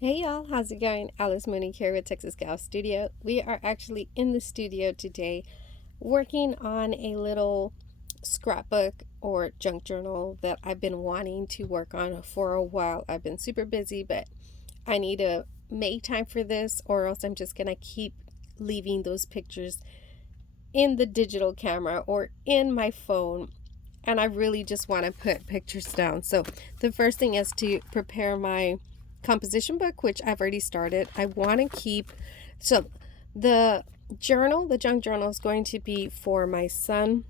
Hey y'all, how's it going? Alice Mooney here with TexasGalStudio. We are actually in the studio today working on a little scrapbook or junk journal that I've been wanting to work on for a while. I've been super busy, but I need to make time for this or else I'm just going to keep leaving those pictures in the digital camera or in my phone. And I really just want to put pictures down. So the first thing is to prepare my composition book, which I've already started. I want to keep, so the junk journal is going to be for my son.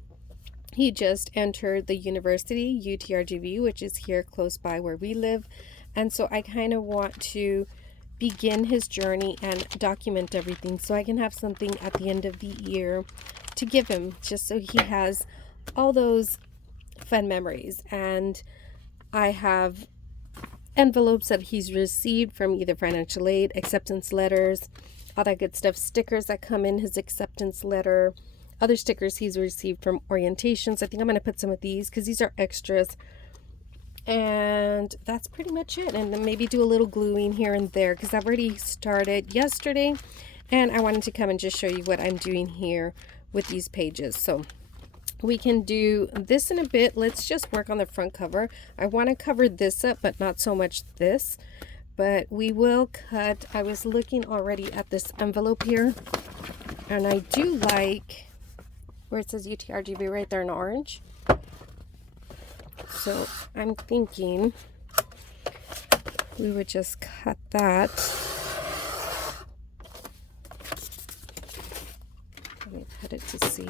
He just entered the university, UTRGV, which is here close by where we live. And so I kind of want to begin his journey and document everything so I can have something at the end of the year to give him, just so he has all those fun memories. And I have envelopes that he's received from either financial aid, acceptance letters, all that good stuff, stickers that come in his acceptance letter, other stickers he's received from orientations. I think I'm going to put some of these because these are extras. And that's pretty much it. And then maybe do a little gluing here and there because I've already started yesterday and I wanted to come and just show you what I'm doing here with these pages. So we can do this in a bit. Let's just work on the front cover. I want to cover this up, but not so much this. But we will cut. I was looking already at this envelope here, and I do like where it says UTRGV right there in orange. So I'm thinking we would just cut that. Let me cut it to see.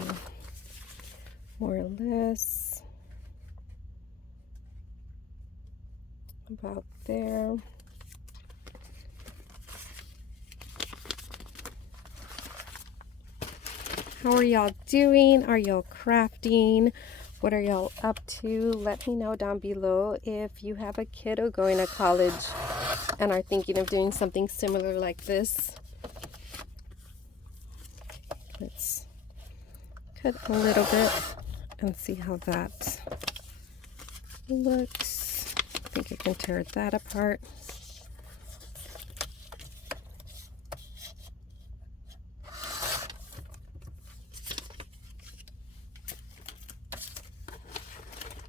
More or less about there. How are y'all doing? Are y'all crafting? What are y'all up to? Let me know down below if you have a kiddo going to college and are thinking of doing something similar like this. Let's cut a little bit and see how that looks. I think I can tear that apart.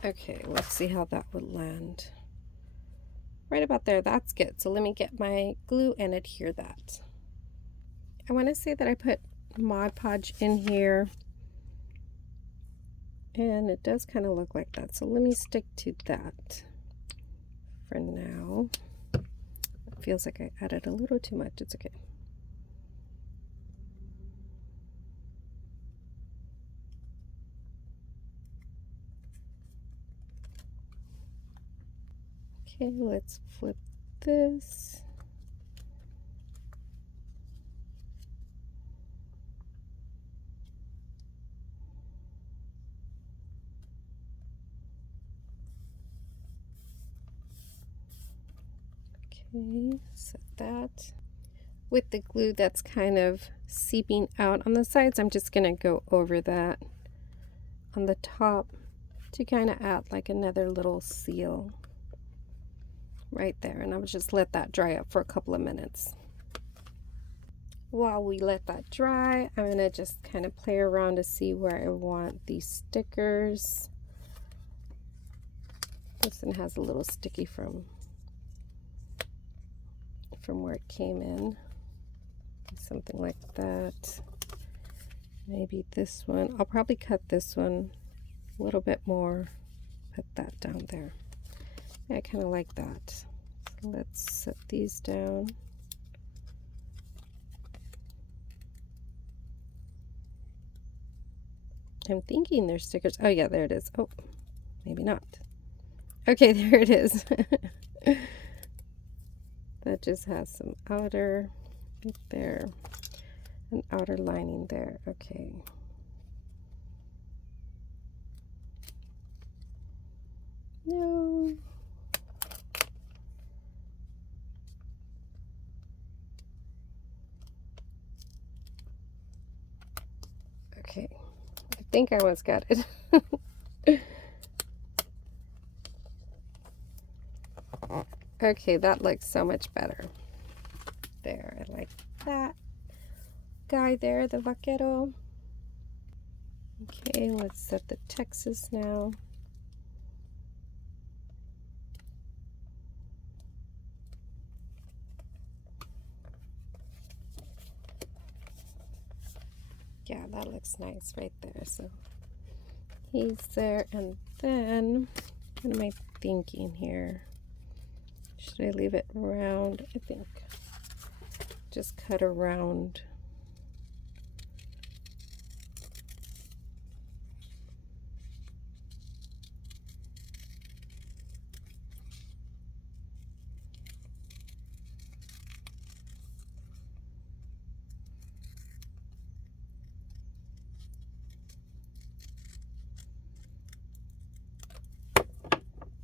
Okay, let's see how that would land. Right about there, that's good. So let me get my glue and adhere that. I want to say that I put Mod Podge in here. And it does kind of look like that. So let me stick to that for now. It feels like I added a little too much. It's okay. Okay, let's flip this. Okay, set that. With the glue that's kind of seeping out on the sides, I'm just going to go over that on the top to kind of add like another little seal right there. And I'll just let that dry up for a couple of minutes. While we let that dry, I'm going to just kind of play around to see where I want these stickers. This one has a little sticky from where it came in. Something like that. Maybe this one. I'll probably cut this one a little bit more. Put that down there. I kind of like that. Let's set these down. I'm thinking they're stickers. Oh yeah, there it is. Oh, maybe not. Okay, there it is. That just has some outer right there, an outer lining there. Okay. No. Okay. I think I almost got it. Okay, that looks so much better. there. I like that guy there, the vaquero. Okay, let's set the Texas now. Yeah, that looks nice right there. So he's there, and then what am I thinking here? Should I leave it round? I think just cut around.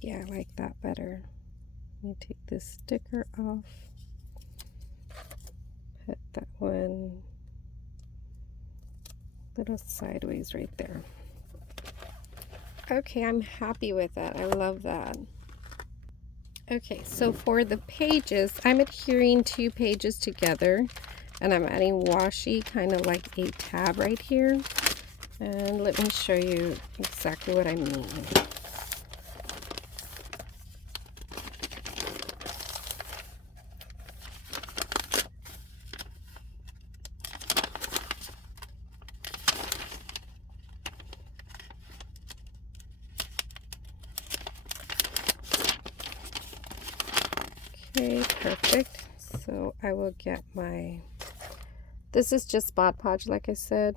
Yeah, I like that better. Let me take this sticker off. Put that one little sideways right there. Okay, I'm happy with that. I love that. Okay, so for the pages, I'm adhering 2 pages together, and I'm adding washi, kind of like a tab right here. And let me show you exactly what I mean. Okay, perfect. So I will get my, this is just Mod Podge, like I said.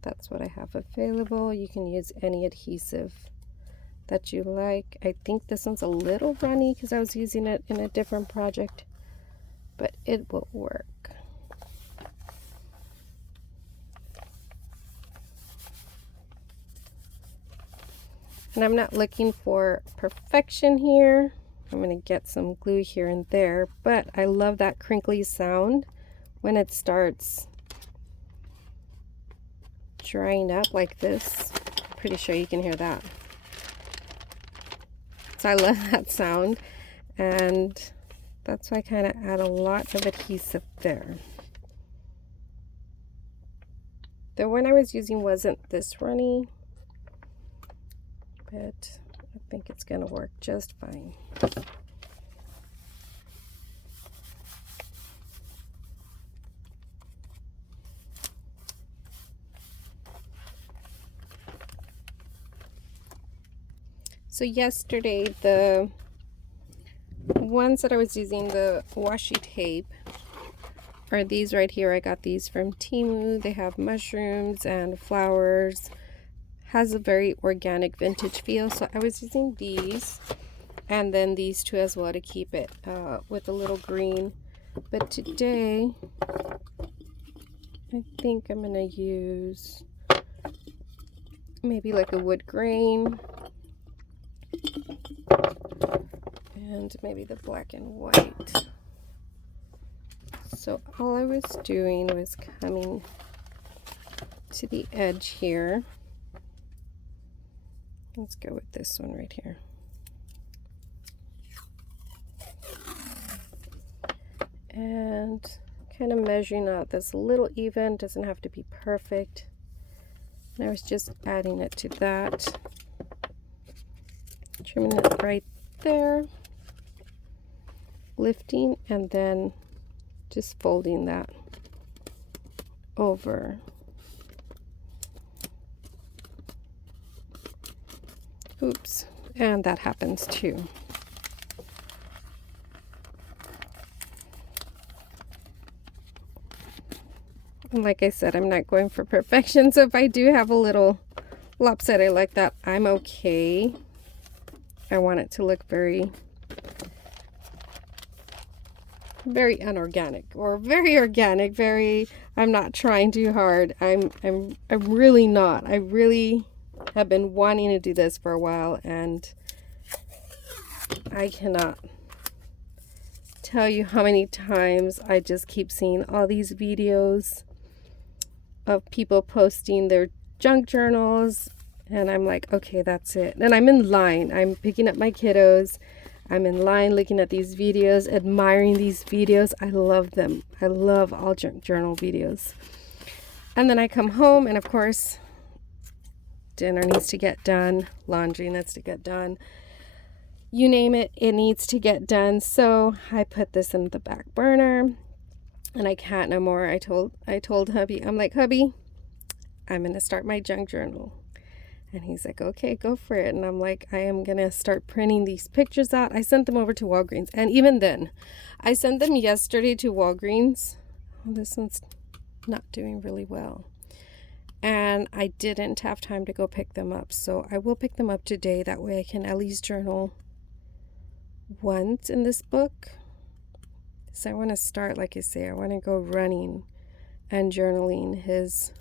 That's what I have available. You can use any adhesive that you like. I think this one's a little runny because I was using it in a different project, but it will work. And I'm not looking for perfection here. I'm going to get some glue here and there, but I love that crinkly sound when it starts drying up like this. I'm pretty sure you can hear that. So I love that sound, and that's why I kind of add a lot of adhesive there. The one I was using wasn't this runny, but I think it's going to work just fine. So yesterday, the ones that I was using, the washi tape, are these right here. I got these from Temu. They have mushrooms and flowers. Has a very organic vintage feel. So I was using these, and then these two as well to keep it with a little green. But today, I think I'm going to use maybe like a wood grain. And maybe the black and white. So all I was doing was coming to the edge here. Let's go with this one right here. And kind of measuring out this a little even, doesn't have to be perfect. And I was just adding it to that. Trimming it right there. Lifting and then just folding that over. Oops, and that happens too. And like I said, I'm not going for perfection, so if I do have a little lopsided like that, I'm okay. I want it to look very unorganic, or very organic, I'm not trying too hard. I'm really not. I really have been wanting to do this for a while, and I cannot tell you how many times I just keep seeing all these videos of people posting their junk journals, and I'm like, okay, that's it. And I'm in line. I'm picking up my kiddos. I'm in line looking at these videos, admiring these videos. I love them. I love all junk journal videos. And then I come home, and of course, dinner needs to get done, laundry needs to get done. You name it, it needs to get done. So I put this in the back burner, and I can't no more. I told hubby, I'm like, hubby, I'm gonna start my junk journal. And he's like, okay, go for it. And I'm like, I am gonna start printing these pictures out. I sent them over to Walgreens, and even then, I sent them yesterday to Walgreens. Oh, this one's not doing really well, and I didn't have time to go pick them up, so I will pick them up today. That way I can at least journal once in this book. So I want to start, like I say, I want to go running and journaling his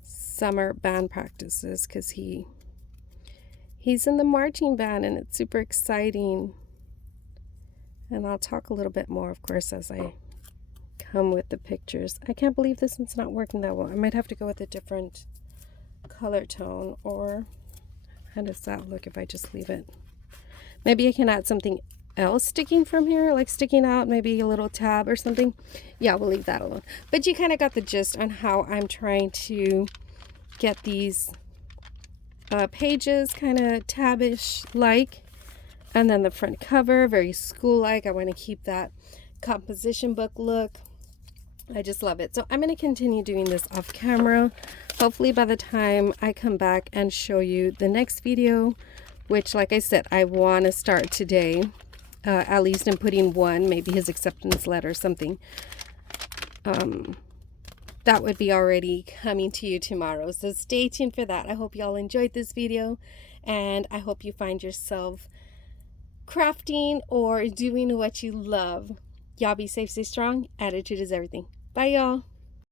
summer band practices, because he's in the marching band, and it's super exciting. And I'll talk a little bit more, of course, as I come with the pictures. I can't believe this one's not working that well. I might have to go with a different color tone. Or how does that look if I just leave it? Maybe I can add something else sticking from here, like sticking out, maybe a little tab or something. Yeah, we'll leave that alone. But you kind of got the gist on how I'm trying to get these pages kind of tabish like, and then the front cover very school like. I want to keep that composition book look. I just love it. So I'm going to continue doing this off camera. Hopefully by the time I come back and show you the next video, which, like I said, I want to start today, at least in putting one, maybe his acceptance letter or something. That would be already coming to you tomorrow. So stay tuned for that. I hope y'all enjoyed this video, and I hope you find yourself crafting or doing what you love. Y'all be safe, stay strong. Attitude is everything. Bye, y'all.